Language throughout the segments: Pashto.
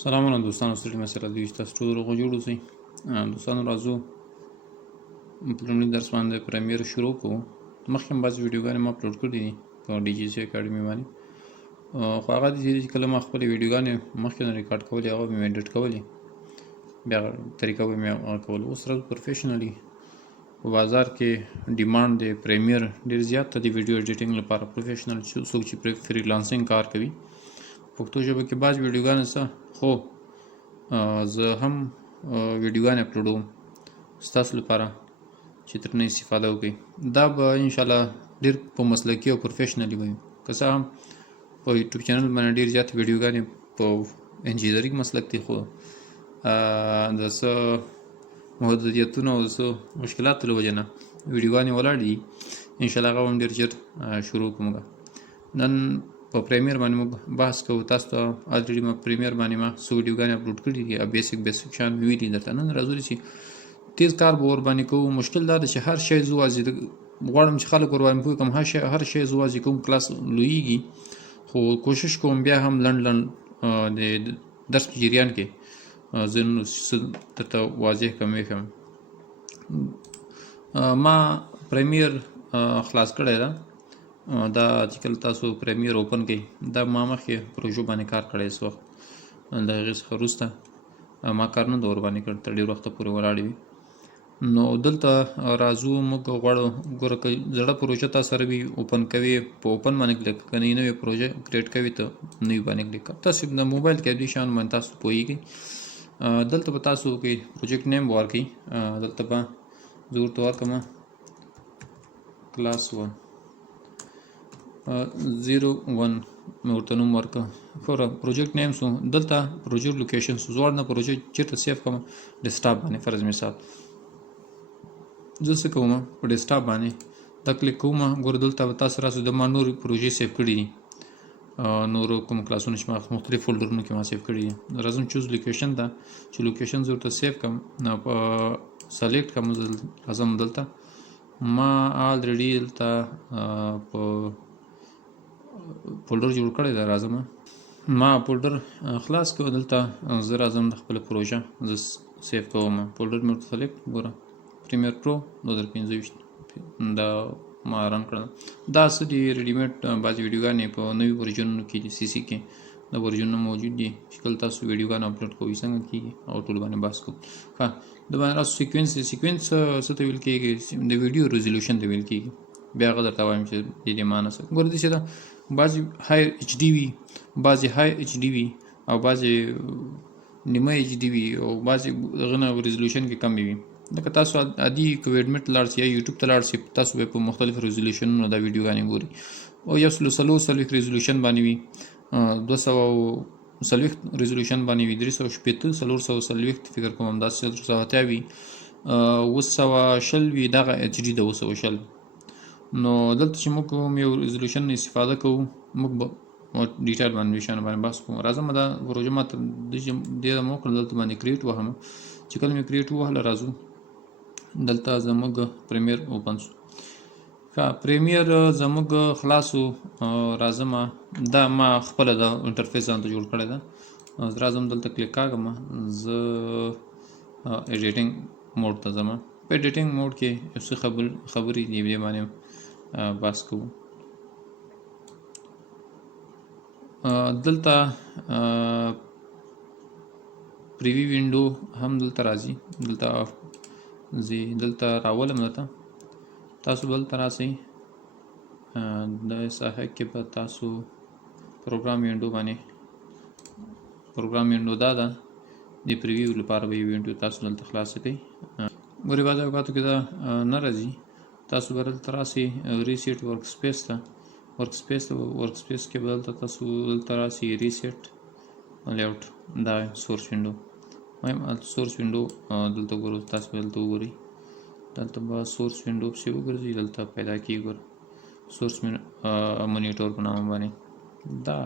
سلامونه دوستانو ستړي مسله دوی تاسو ټول روغ جوړ اوسئ دوستانو راځو په لومړي درس باندې پریمیر شروع کوو. مخکې هم بعضې ویډیوګانې ما اپلوډ کړي دي په DGC Academy باندې، خو هغه داسې دي چې کله ما خپلې ویډیوګانې مخکې نه ریکارډ کولې هغه مې ایډیټ کولې، بیا طریقه به مې هغه کوله. اوس راځو پروفیشنلي په بازار کې ډیمانډ دی پریمیر ډېر زیات دی د ویډیو ایډیټینګ لپاره. پروفیشنل څوک چې فریلانسینګ کار کوي پښتو ژبه کې بعض ویډیوګانې څه خو زه هم ویډیوګانې اپلوډوم ستاسو لپاره چې ترنه استفاده وکړئ. دا به انشاءالله ډېر په مسلکي او پروفیشنلي وي. که څه هم په یوټیوب چینل باندې ډېر زیات ویډیوګانې په انجینرینګ مسلک دي، خو د څه محدودیتونو او څه مشکلاتو له وجې نه ویډیوګانې ولاړ دي. انشاءالله هغه هم ډېر ژر شروع کوم. نن په پریمیر باندې موږ بحث کوو. تاسو ته الریډي ما پریمیر باندې ما څو ویډیوګانې اپلوډ کړي دي، بیسیک شیان مې ویلي درته. نن راځو چې تیز کار به ورباندې کوو. مشکل دا ده چې هر شی زه واضح غواړم چې خلک ورباندې پوه کړم، هر شی زه واضح کوم کلاس لویږي، خو کوشش کوم بیا هم لنډ د درس په جریان کې زه څه درته واضح کړم وښیم. ما پریمیر خلاص کړی ده. دا چې کله تاسو پریمیر اوپن کړئ، دا ما مخکې پروژو باندې کار کړی اس وخت، د هغې څخه وروسته ما کار نه ده ورباندې کړی، تر ډېر وخته پورې ولاړې وي. نو دلته راځو موږ غواړو ګوره که زړه پروژه تا سره وي اوپن کوي په اوپن باندې کلیک، که نوې پروژه کریټ کوي ته نوي باندې کلیک. تاسو د موبایل کې دوی شیان باندې تاسو پوهیږئ. دلته به تاسو کې پروجیکټ نیم به ورکړئ. دلته به زه ورته ورکړم کلاس 1 01 مې ورته نوم ورکړه. ښه پروجیکټ نیم سو. دلته پروجیکټ لوکیشن سو. زه غواړم پروجیکټ چېرته سیف کړم، ډیسکټاپ باندې فرض مثال. زه څه کوم په ډیسکټاپ باندې دا کلیک کوم. ګوره دلته به تاسو راسو د ما نورې پروژې سیف کړي دي، نورو کوم کلاسونه چې ما مختلف فولډرونو کې ما سیف کړي دي. راځم چوز لوکیشن ته چې لوکیشن زه ورته سیف کړم، په سلیکټ کړم. راځم دلته ما الریډي دلته په فولډر جوړ کړی دی. راځم ما فولډر خلاص کړو. دلته زه راځم د خپله پروژه زه سیف کوم. فولډر مې ورته سلیکټ ګوره پریمیر پرو 2025 دا ما رن کړل. دا څه دي ریډیمیډ بعضې ویډیوګانې په نوي ورژنونو کې دي، CC کې د ورژنونه موجود دي چې کله تاسو ویډیوګانې اپلوډ کوئ څنګه کېږي او ټول باندې بحث کوو. ښه د باندې راسو سیکوینس څه ته ویل کېږي؟ د ویډیو ریزولوشن ته ویل کېږي. بیا هغه درته وایم چې د دې معنی څه. ګوره داسې ده بعضې های HD وي، بعضې های HD وي او بعضې نیمه HD وي او بعضې هغه نه ریزولوشن کې کم وي. لکه تاسو عادي که ویډمټ ته لاړ شئ یا یوټیوب ته لاړ شئ، تاسو به په مختلف ریزولوشنونو دا ویډیوګانې ګورئ. او 140 ریزولوشن باندې وي، 240 ریزولوشن باندې وي، 380 440 فکر کوم همداسې 480 وي، 220 وي، دغه HD د 220. نو دلته چې موږ کوم یو ریزولوشن نه استفاده کوو، موږ به ډیټیل باندې شیانو باندې بحث کوو. راځم دا پروژه ما ته دې مو کړل، دلته باندې کریټ وهم. چې کله مې کریټ ووهله راځو دلته زموږ پریمیر اوپن شو. ښه پریمیر زموږ خلاصو. راځم دا ما خپله دا انټرفیس ځانته جوړ کړی ده. راځم دلته کلیک کاږم، زه ایډیټینګ موډ ته ځم. په ایډیټینګ موډ کې یو څه خبرې دي دې باندې بحث کوو. دلته پریوی وینډو هم دلته راځي، دلته زی دلته راولم. دلته تاسو دلته راسئ د ساحه کې به تاسو پروګرام وینډو باندې پروګرام وینډو دا ده د پریویو لپاره به وینډو تاسو دلته خلاص کړئ. ګورئ بعضې اوقاتو کې دا نه راځي. تاسو به دلته راسئ ریسیټ ورک سپیس ته. ورک سپیس کې به دلته تاسو دلته راسئ ریسیټ لیاوټ، دا سورس وینډو مهم سورس وینډو. دلته ګورو تاسو دلته وګورئ، دلته به سورس وینډو پسې وګرځئ، دلته پیدا کېږي ګوره سورس مونیټور په نامه باندې. دا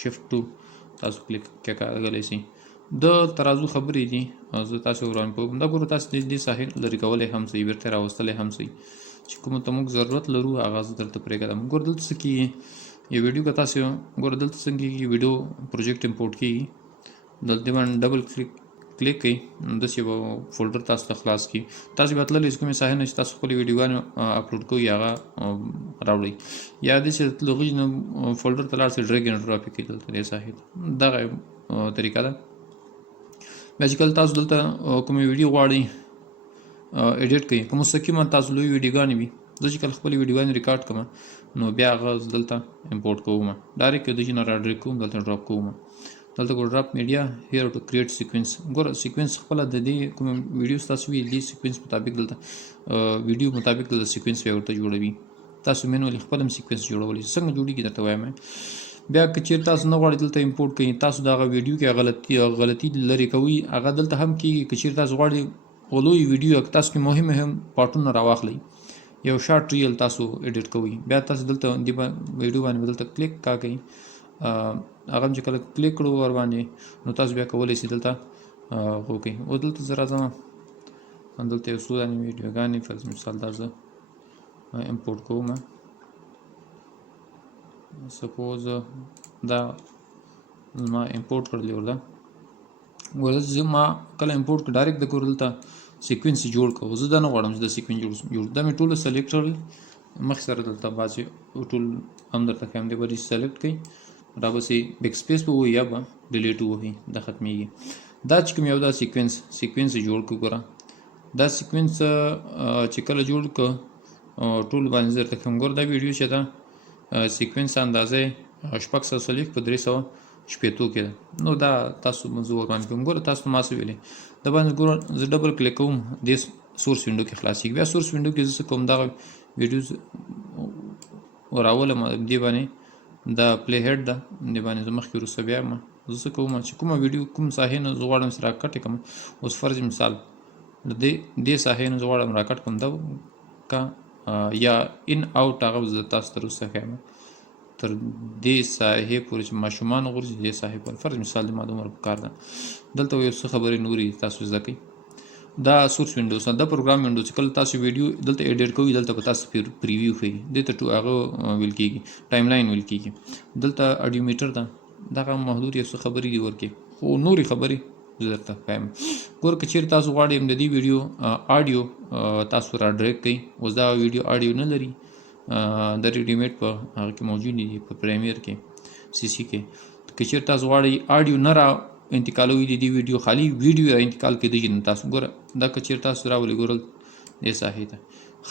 شفټ ټو تاسو کلیک کېکاږلی شئ. د ترازو خبرې دي زه تاسو وړاندې کوم. دا ګوره تاسو دې ساحې لرې کولی هم شئ، بیرته راوستلی هم شئ. چې کومه ته موږ ضرورت لرو هغه زه درته پرېږدم. ګوره دلته څه کېږي، یو ویډیو که تاسو ګوره دلته څنګه کېږي، ویډیو پروجیکټ امپورټ کېږي. دلته باندې ډبل کلیک کړئ نو داسې به فولډر تاسو ته خلاص کړي. تاسو بیا تللی کومې ساحې نه چې تاسو خپلې ویډیوګانې اپلوډ کوئ هغه راوړئ، یا داسې د هغوی نه فولډر ته لاړ شئ ډریګ اینډ ډراپ یې کړئ دلته دې ساحې ته. دغه طریقه ده. بیا چې کله تاسو دلته کومې ویډیو غواړئ ایډیټ کړئ، که مستقیما تاسو لوی ویډیوګانې وي، زه چې کله خپلې ویډیوګانې ریکارډ کړم نو بیا هغه دلته امپورټ کوم، ډایرکټ د دې نه راډریک کوم، دلته ډراپ کوم. دلته ګور ډراپ میډیا هیر ټو کریټ سیکوینس. ګوره سیکوینس خپله د دې کوم ویډیو تاسو وی دې سیکوینس مطابق دلته ویډیو مطابق دلته سیکوینس بیا ورته جوړوي. تاسو مینولی خپل هم سیکوینس جوړولی څنګه جوړیږي درته وایم. بیا که چیرې تاسو نه غواړئ دلته امپورټ کړئ، تاسو د هغه ویډیو کې غلطي لرې کوئ، هغه دلته هم کېږي. که چیرې تاسو غواړئ لوی ویډیو تاسو کې مهم پارټونه راواخلئ، یو شارټ ریل تاسو ایډیټ کوئ، بیا تاسو دلته دې ویډیو باندې دلته کلیک کاږئ. هغه چې کله کلیک کړو ور باندې نو تاسو بیا کولی شئ دلته وکړئ. او دلته زه راځم دلته یو څو دانې ویډیوګانې فرض مثال دا زه امپورټ کوم. سپوز دا ما امپورټ کړلی ورته، ګوره زه ما کله امپورټ کړ ډایرکټ د کور دلته سیکوینس جوړ کړو. زه دا نه غواړم چې دا سیکوینس جوړ دا مې ټوله سلیکټ کړل مخکې سره دلته بعضې ټول هم درته ښیم دی به سلیکټ کړئ را به سي بیک سپیس به ووایي یا به ډیلیټ ووهئ دا ختمیږي. دا چې کوم یو دا سیکوینس جوړ کړو. ګوره دا سیکوینس چې کله جوړ کړو ټول باندې زه درته ښیم. ګوره دا ویډیو چې ده سیکوینس اندازه 640 په 360 کې ده. نو دا تاسو زه ورباندې کوم. ګوره تاسو ما څه ویلې دا باندې ګوره زه ډبل کلیک کوم دې سورس وینډو کې خلاصېږي. بیا سورس وینډو کې زه کوم دغه ویډیوز راولم دې باندې دا پلی هیډ ده دې باندې زه مخکې وروسته بیا زه څه کوم چې کومه ویډیو کوم ساحې نه زه غواړم چې راکټ یې کړم. اوس فرض مثال د دې ساحې نه زه غواړم راکټ کړم دا کا یا ان اوټ هغه زه تاسو ته وروسته ښیم تر دې ساحې پورې چې ماشومان غورځي دې ساحې پورې فرض مثال د ما دومره پکار ده. دلته یو څه خبرې نورې تاسو زده کړئ. دا سورس وینډوز دا پروګرام وینډو چې کله تاسو ویډیو دلته ایډیټ کوئ دلته به تاسو پریویو ښیي دې ته هغه ویل کېږي ټایم لاین ویل کېږي. دلته اډیو میټر ده دغه محدود یو څه خبرې دي ورکې خو نورې خبرې زه درته ښیم. ګوره که چیرې تاسو غواړئ د دې ویډیو آډیو تاسو را ډریک کړئ. اوس دا ویډیو آډیو نه لري دا ریډیمیډ په هغه کې موجود دي په پریمیر کې سی سی کې. که چیرې تاسو غواړئ آډیو نه را انتقالوي د دې ویډیو خالي ویډیو را انتقال کېدی نه تاسو ګوره دا که چیرې تاسو راولئ ګورل دې ساحې ته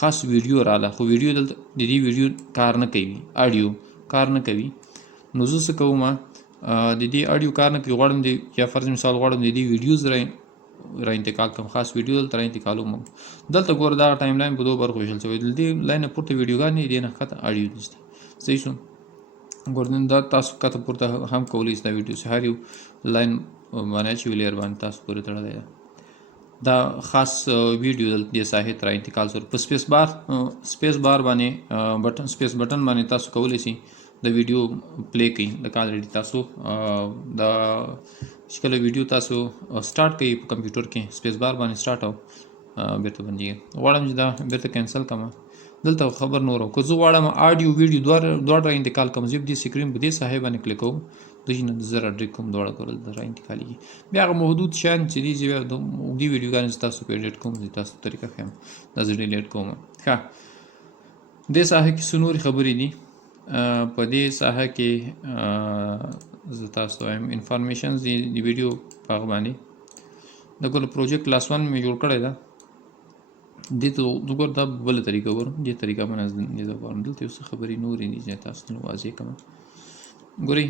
خاص ویډیو رااله خو ویډیو دلته د دې ویډیو کار نه کوي آډیو کار نه کوي. نو زه څه کوم د دې آډیو کار نه کوي غواړم یا فرض مثال غواړم د دې ویډیوز را انتقال کوم خاص ویډیو دلته را انتقالوم. دلته ګوره دا ټایم لاین په دوه برخو ویشل شوی د دې لاین نه پورته ویډیوګانې دې نه ښکته آډیو دي صحیح شو. ګوره دا تاسو کته پورته هم کولی شئ دا ویډیو هر یو لاین باندې چې ویلیر باندې تاسو پورې تړلی ده. دا خاص ویډیو دې ساحې ته را انتقال شو په سپیس بار باندې سپیس بټن باندې تاسو کولی شئ د ویډیو پلی کړئ. لکه الریډي تاسو دا چې کله ویډیو تاسو سٹارټ کړئ په کمپیوټر کې سپیس بار باندې سٹارټ او بیرته بندېږي. غواړم چې دا بیرته کینسل کړم دلته خبر نور که زه غواړم آډیو ویډیو دواړه را انتقال کړم زه دې سکرین په دې ساحې باندې کلیک کوم دغې نه زه را ډریک کوم دواړه کول را انتقالېږي. بیا هغه محدود شیان چې دي بیا د اوږدې ویډیوګانې زه تاسو په ایډیټ کوم زه تاسو طریقه ښیم دا زه ډیلیټ کوم. ښه دې ساحه کې څه نورې خبرې دي په دې ساحه کې زه تاسو ته وایم انفارمیشنز د ویډیو په هغه باندې د ګوره پروجیکټ کلاس 1 مې جوړ کړی ده دې ته وګوره دا بله طریقه ګورم دې طریقه باندې زه غواړم دلته یو څه خبرې نورې دي چې تاسو ته واضح کړم. ګورئ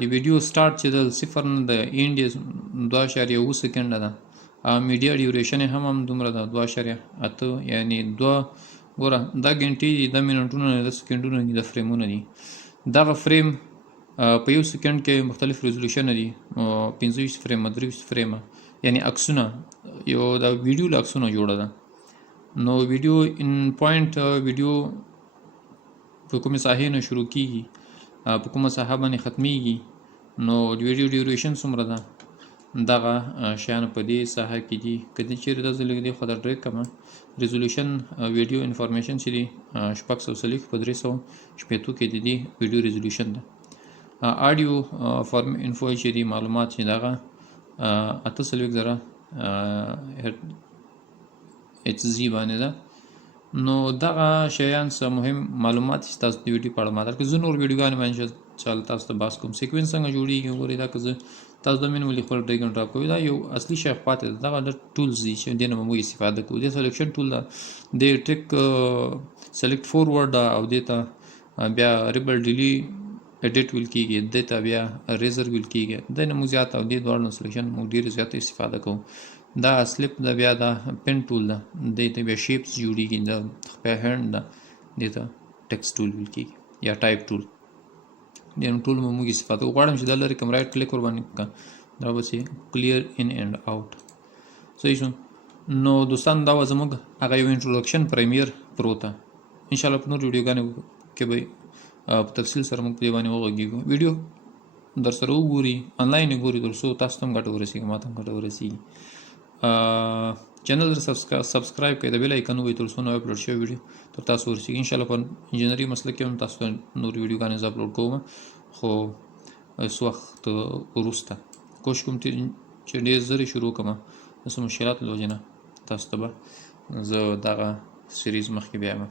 د ویډیو سٹارټ چې د 0 نه د اینډ 2.7 سکنډه ده میډیا ډیوریشن هم دومره ده 2.8 یعنی 2 ګوره دا ګنټې دي د منټونو نه د سکنډونو دي د فریمونه دي. دغه فریم په یو سکنډ کې مختلف ریزولوشن دي 25 فریمه 30 فریمه یعنی عکسونه یو د ویډیو له عکسونو جوړه ده. نو ویډیو ان پوینټ ویډیو په کومې ساحې نه شروع کیږي په کومه ساحه باندې ختمیږي نو د ویډیو ډیوریشن څومره ده دغه شیان په دې ساحه کې دي. که دې چیرې دا زه لږ دې خوا ډریک کړم ریزولوشن ویډیو انفارمیشن چې دي 640 په 360 کې د دې ویډیو ریزولوشن ده. آډیو فارم انفو چې دي معلومات چې دغه 48,000 HZ باندې ده. نو دغه شیان څه مهم معلومات چې تاسو د ویډیو په اړه ما درکړم. زه نور ویډیوګانې باندې چې تاسو ته بحث کوم سیکوینس څنګه جوړیږي وګورئ. دا که زه تاسو د مینولي خپل ډریګ اینډ ډراپ کوئ دا یو اصلي شی پاتې ده. دغه ډېر ټولز دي چې دې نه به موږ استفاده کوو. د سلیکشن ټول ده د ټریک سلیکټ فورورډ ده او دې ته بیا ریبل ډیلی ایډیټ ویل کېږي دې ته بیا ریزر ویل کېږي. دې نه موږ زیات او دې دواړو سلیکشن موږ ډېر زیات استفاده کوو. دا سلیپ ده بیا دا پن ټول ده دې ته بیا شیپس جوړیږي. دا خپل هند ده دې ته ټیکسټ ټول ویل کېږي یا ټایپ ټول. دې ټول موږ استفاده کوو. غواړم چې دا لري کوم رایټ کلیک ور باندې کړم دا به سي کلیر ان اینڈ اوټ. صحیح شو. نو دوستان دا و زموږ هغه یو انټروډکشن پریمیر پرو ته. ان شاء الله په نور ویډیوګانو کې به په تفصیل سره موږ په دې باندې وغږیږو. ویډیو در سره وګوري انلاین ګوري تر څو تاسو ته هم ګټه ورسیږي ما ته هم ګټه ورسیږي. چینل سبسکرایب کړئ د بیل آیکن ووهئ تر څو نوی اپلوډ شوی ویډیو تر تاسو ورسیږي. ان شاء الله په انجینري مسلک کې هم تاسو ته نور ویډیوګانې زه اپلوډ کوم خو څه وخت وروسته کوشش کوم چې ډېر زر شروع کړم. د څه مشکلاتو له وجې نه تاسو ته به زه دغه سیریز مخکې بیایم.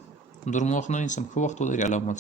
نور مو وخت نه نیسم. ښه وخت ولرئ. الله مو